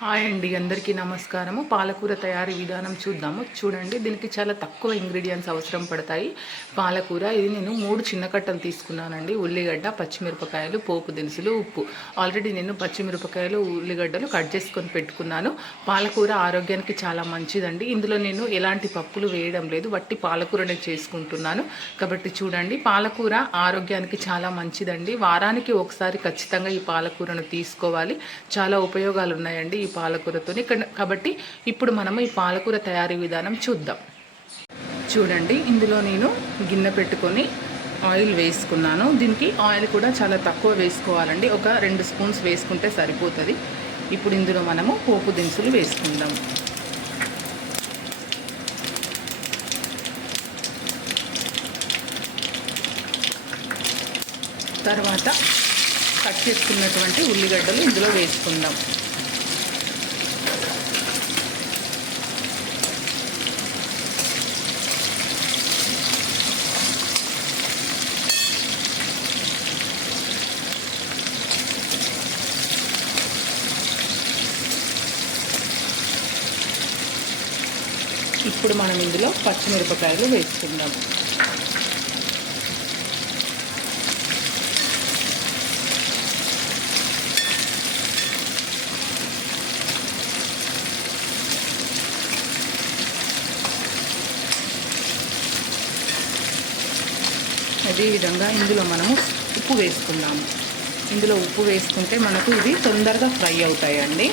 Hi అండి, అందరికీ నమస్కారము. పాలకూర తయారీ విధానం చూద్దాము. చూడండి, దీనికి చాలా తక్కువ ఇంగ్రీడియంట్స్ అవసరం పడతాయి. పాలకూర ఇది నేను 3 చిన్న కట్టలు తీసుకున్నానండి. ఉల్లిగడ్డ, పచ్చిమిరపకాయలు, పోపు దినుసులు, ఉప్పు. ఆల్రెడీ నేను పచ్చిమిరపకాయలు, ఉల్లిగడ్డలు కట్ చేసుకొని పెట్టుకున్నాను. పాలకూర ఆరోగ్యానికి చాలా మంచిదండి. ఇందులో నేను ఎలాంటి పప్పులు వేయడం లేదు, వట్టి పాలకూరనే చేసుకుంటున్నాను. కాబట్టి చూడండి, పాలకూర ఆరోగ్యానికి చాలా మంచిదండి. వారానికి ఒకసారి ఖచ్చితంగా ఈ పాలకూరను తీసుకోవాలి. చాలా ఉపయోగాలు ఉన్నాయండి ఈ పాలకూరతోని. కాబట్టి ఇప్పుడు మనము ఈ పాలకూర తయారీ విధానం చూద్దాం. చూడండి, ఇందులో నేను గిన్నె పెట్టుకొని ఆయిల్ వేసుకున్నాను. దీనికి ఆయిల్ కూడా చాలా తక్కువ వేసుకోవాలండి. ఒక 2 స్పూన్స్ వేసుకుంటే సరిపోతుంది. ఇప్పుడు ఇందులో మనము పోపు దినుసులు వేసుకుందాం. తర్వాత కట్ చేసుకున్నటువంటి ఉల్లిగడ్డలు ఇందులో వేసుకుందాం. ఇప్పుడు మనం ఇందులో పచ్చిమిరపకాయలు వేసుకుందాం. అదేవిధంగా ఇందులో మనము ఉప్పు వేసుకుందాము. ఇందులో ఉప్పు వేసుకుంటే మనకు ఇది తొందరగా ఫ్రై అవుతాయండి.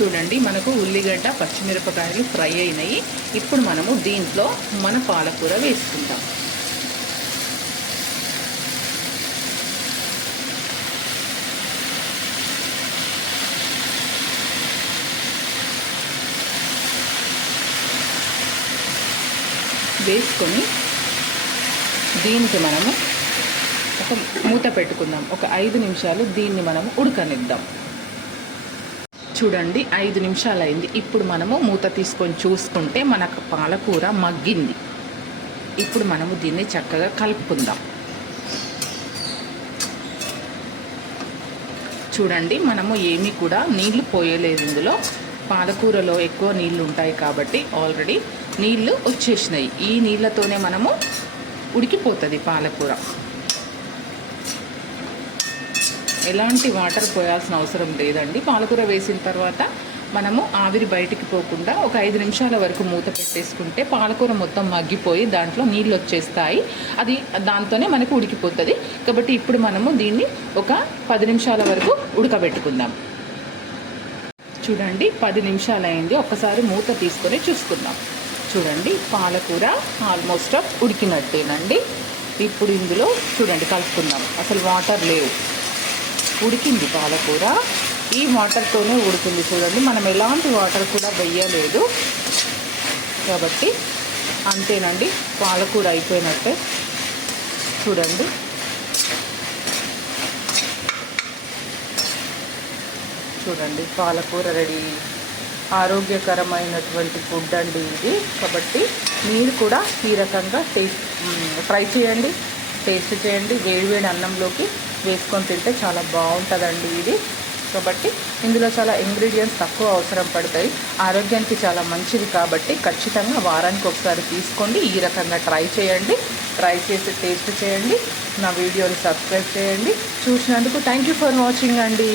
చూడండి, మనకు ఉల్లిగడ్డ, పచ్చిమిరపకాయలు ఫ్రై అయినాయి. ఇప్పుడు మనము దీంట్లో మన పాలకూర వేసుకుందాం. వేసుకొని దీనికి మనము ఒక మూత పెట్టుకుందాం. ఒక 5 నిమిషాలు దీన్ని మనము ఉడకనిద్దాం. చూడండి, 5 నిమిషాలు అయింది. ఇప్పుడు మనము మూత తీసుకొని చూసుకుంటే మనకు పాలకూర మగ్గింది. ఇప్పుడు మనము దీన్ని చక్కగా కలుపుకుందాం. చూడండి, మనము ఏమీ కూడా నీళ్లు పోయలేదు. ఇందులో పాలకూరలో ఎక్కువ నీళ్లు ఉంటాయి కాబట్టి ఆల్రెడీ నీళ్లు వచ్చేసినాయి. ఈ నీళ్ళతోనే మనము ఉడికిపోతుంది పాలకూర. ఎలాంటి వాటర్ పోయాల్సిన అవసరం లేదండి. పాలకూర వేసిన తర్వాత మనము ఆవిరి బయటికి పోకుండా ఒక 5 నిమిషాల వరకు మూత పెట్టేసుకుంటే పాలకూర మొత్తం మగ్గిపోయి దాంట్లో నీళ్ళు వచ్చేస్తాయి. అది దాంతోనే మనకు ఉడికిపోతుంది. కాబట్టి ఇప్పుడు మనము దీన్ని ఒక 10 నిమిషాల వరకు ఉడకబెట్టుకుందాం. చూడండి, 10 నిమిషాలు అయింది. ఒక్కసారి మూత తీసుకొని చూసుకుందాం. చూడండి, పాలకూర ఆల్మోస్ట్ ఉడికినట్టేనండి. ఇప్పుడు ఇందులో చూడండి కలుపుకుందాం. అసలు వాటర్ లేవు, ఉడికింది పాలకూర. ఈ వాటర్తోనే ఉడికింది. చూడండి, మనం ఎలాంటి వాటర్ కూడా వేయలేదు కాబట్టి అంతేనండి, పాలకూర అయిపోయినట్టే. చూడండి, చూడండి పాలకూర రెడీ. ఆరోగ్యకరమైనటువంటి ఫుడ్ అండి ఇది. కాబట్టి మీరు కూడా ఈ రకంగా ట్రై చేయండి, టేస్ట్ చేయండి. వేడివేడి అన్నంలోకి వేసుకొని తింటే చాలా బాగుంటుందండి ఇది. కాబట్టి ఇందులో చాలా ఇంగ్రీడియంట్స్ తక్కువ అవసరం పడతాయి. ఆరోగ్యానికి చాలా మంచిది కాబట్టి ఖచ్చితంగా వారానికి ఒకసారి తీసుకోండి. ఈ రకంగా ట్రై చేయండి. ట్రై చేసి టేస్ట్ చేయండి. నా వీడియోని సబ్స్క్రైబ్ చేయండి. చూసినందుకు థ్యాంక్ యూ ఫర్ వాచింగ్ అండి.